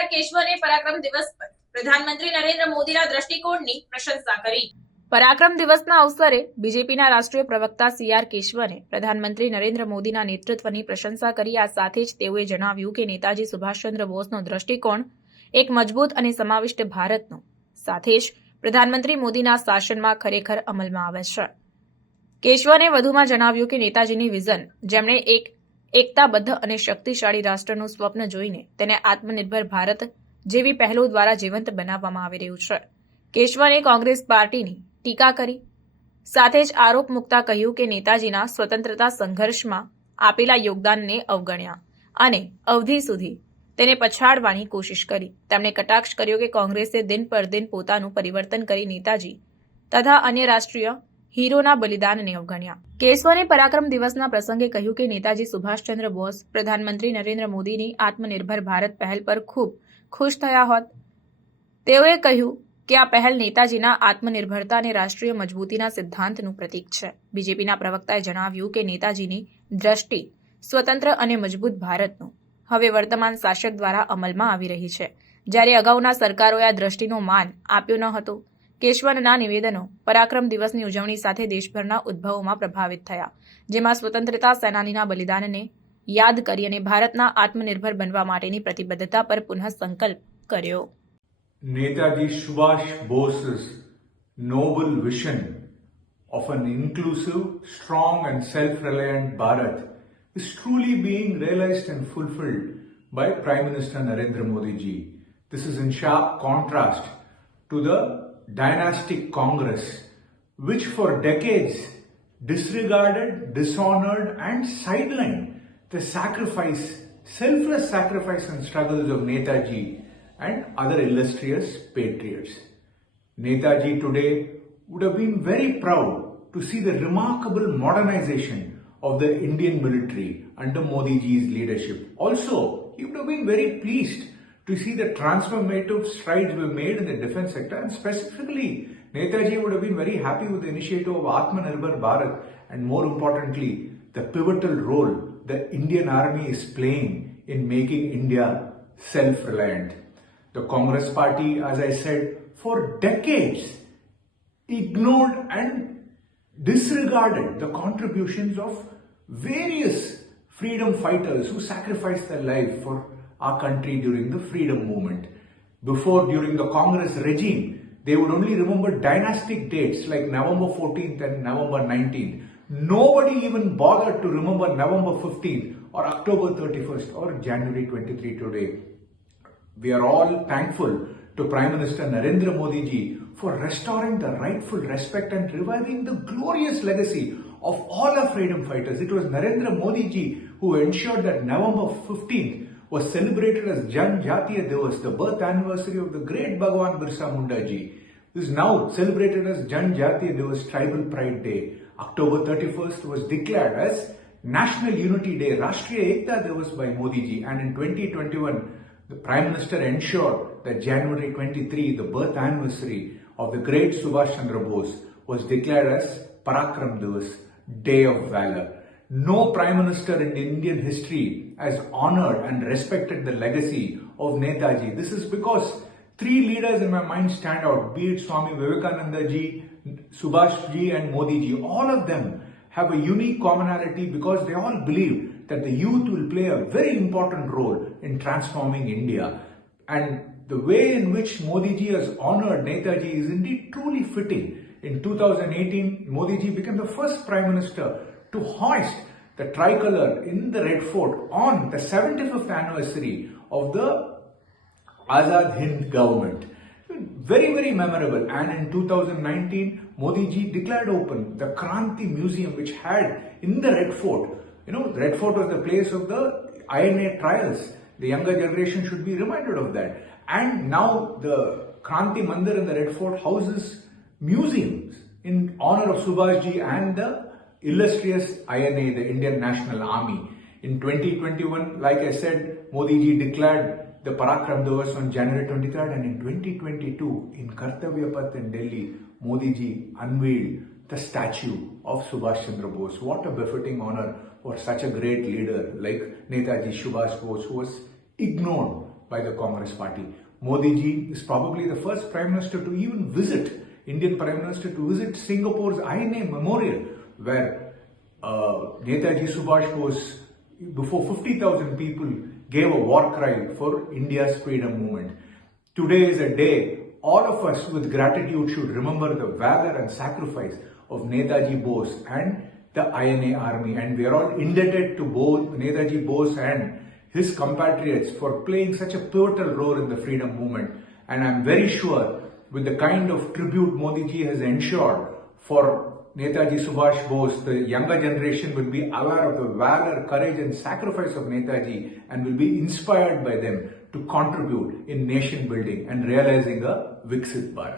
CR કેશવને પરાક્રમ દિવસ પર પ્રધાનમંત્રી નરેન્દ્ર મોદીના દ્રષ્ટિકોણની પ્રશંસા કરી। પરાક્રમ દિવસના અવસરે બીજેપીના રાષ્ટ્રીય પ્રવક્તા સીઆર કેશવને પ્રધાનમંત્રી નરેન્દ્ર મોદીના નેતૃત્વની પ્રશંસા કરી। આ સાથે જ તેઓએ જણાવ્યું કે નેતાજી સુભાષચંદ્ર બોઝનો દ્રષ્ટિકોણ એક મજબૂત અને સમાવિષ્ટ ભારતનો સાથે જ પ્રધાનમંત્રી મોદીના શાસનમાં ખરેખર અમલમાં આવે છે। કેશવને વધુમાં જણાવ્યું કે નેતાજીની વિઝન, જેમણે એક એકતાબદ્ધ અને શક્તિશાળી રાષ્ટ્રનું સ્વપ્ન જોઈને તેને આત્મનિર્ભર ભારત જેવી પહેલો દ્વારા જીવંત બનાવવામાં આવી રહ્યું છે। કેશવને કોંગ્રેસ પાર્ટીની ટીકા કરી, સાથે જ આરોપ મૂકતા કહ્યું કે નેતાજીના સ્વતંત્રતા સંઘર્ષમાં આપેલા યોગદાનને અવગણ્યા અને અવધિ સુધી તેને પછાડવાની કોશિશ કરી। તેમણે કટાક્ષ કર્યો કે કોંગ્રેસે દિન પર દિન પોતાનું પરિવર્તન કરી નેતાજી તથા અન્ય રાષ્ટ્રીય હીરોના બલિદાનને અવગણ્યા। કેશવને પરાક્રમ દિવસના પ્રસંગે કહ્યું કે નેતાજી સુભાષચંદ્ર બોઝ પ્રધાનમંત્રી નરેન્દ્ર મોદીની આત્મનિર્ભર ભારત પહેલ પર ખૂબ ખુશ થયા હોત। તેઓએ કહ્યું કે આ પહેલ નેતાજીના આત્મનિર્ભરતા અને રાષ્ટ્રીય મજબૂતીના સિદ્ધાંતનું પ્રતીક છે। બીજેપીના પ્રવક્તાએ જણાવ્યું કે નેતાજીની દ્રષ્ટિ સ્વતંત્ર અને મજબૂત ભારતનો હવે વર્તમાન શાસક દ્વારા અમલમાં આવી રહી છે, જ્યારે અગાઉના સરકારોએ આ દ્રષ્ટિનો માન આપ્યો ન હતો। કેશવનના નિવેદનો પરાક્રમ દિવસની ઉજવણી સાથે દેશભરના ઉદ્ભવોમાં પ્રભાવિત થયા, જેમાં સ્વતંત્રતા સેનાનીના બલિદાનને યાદ કરી અને ભારતના આત્મનિર્ભર બનવા માટેની પ્રતિબદ્ધતા પર પુનઃ સંકલ્પ કર્યો। Netaji Subhash Bose's noble vision of an inclusive, strong and self-reliant Bharat is truly being realized and fulfilled by Prime Minister Narendra Modi ji. This is in sharp contrast to the dynastic Congress, which for decades disregarded, dishonored and sidelined the sacrifice, selfless sacrifice and struggles of Netaji and other illustrious patriots. Netaji today would have been very proud to see the remarkable modernization of the Indian military under Modi ji's leadership. Also, he would have been very pleased to see the transformative strides we made in the defense sector, and specifically Netaji would have been very happy with the initiative of Atmanirbhar Bharat, and more importantly the pivotal role the Indian army is playing in making India self-reliant. The Congress party, as I said, for decades ignored and disregarded the contributions of various freedom fighters who sacrificed their life for our country during the freedom movement. Before, during the Congress regime, they would only remember dynastic dates like November 14th and November 19th. Nobody even bothered to remember November 15th or October 31st or January 23 today. We are all thankful to Prime Minister Narendra Modi ji for restoring the rightful respect and reviving the glorious legacy of all our freedom fighters. It was Narendra Modi ji who ensured that November 15th was celebrated as Janjatiya Divas, the birth anniversary of the great Bhagwan Birsa Munda ji. This is now celebrated as Janjatiya Divas, Tribal Pride Day. October 31st was declared as National Unity Day, Rashtriya Ekta Divas by Modi ji, and in 2021 the Prime Minister ensured that January 23, the birth anniversary of the great Subhash Chandra Bose, was declared as Parakram Divas, Day of Valor. No Prime Minister in Indian history has honored and respected the legacy of Netaji. This is because three leaders in my mind stand out, be it Swami Vivekananda ji, Subhash ji and Modi ji. All of them have a unique commonality because they all believe that the youth will play a very important role in transforming India. And the way in which Modi ji has honored Netaji is indeed truly fitting. In 2018, Modi ji became the first Prime Minister to hoist the tricolor in the Red Fort on the 75th anniversary of the Azad Hind government. Very, very memorable. And in 2019, Modi ji declared open the Kranti Museum, which had in the Red Fort, the Red Fort was the place of the INA trials. The younger generation should be reminded of that. And now the Kranti Mandir in the Red Fort houses museums in honor of Subhash ji and the illustrious INA, the Indian National Army. In 2021, like I said, Modi ji declared the Parakram Divas on January 23rd, and in 2022, in Kartavya Path in Delhi, Modi ji unveiled the statue of Subhash Chandra Bose. What a befitting honor for such a great leader like Netaji Subhash Bose, who was ignored by the Congress party. Modi ji is probably the first Prime Minister to even visit, Indian Prime Minister to visit Singapore's INA Memorial, where Netaji Subhash Bose, before 50,000 people, gave a war cry for India's freedom movement. Today is a day all of us with gratitude should remember the valor and sacrifice of Netaji Bose and the INA army, and we are all indebted to both Netaji Bose and his compatriots for playing such a pivotal role in the freedom movement. And I'm very sure with the kind of tribute Modi ji has ensured for Netaji Subhash Bose, the younger generation will be aware of the valor, courage and sacrifice of Netaji and will be inspired by them to contribute in nation building and realizing a Viksit Bharat.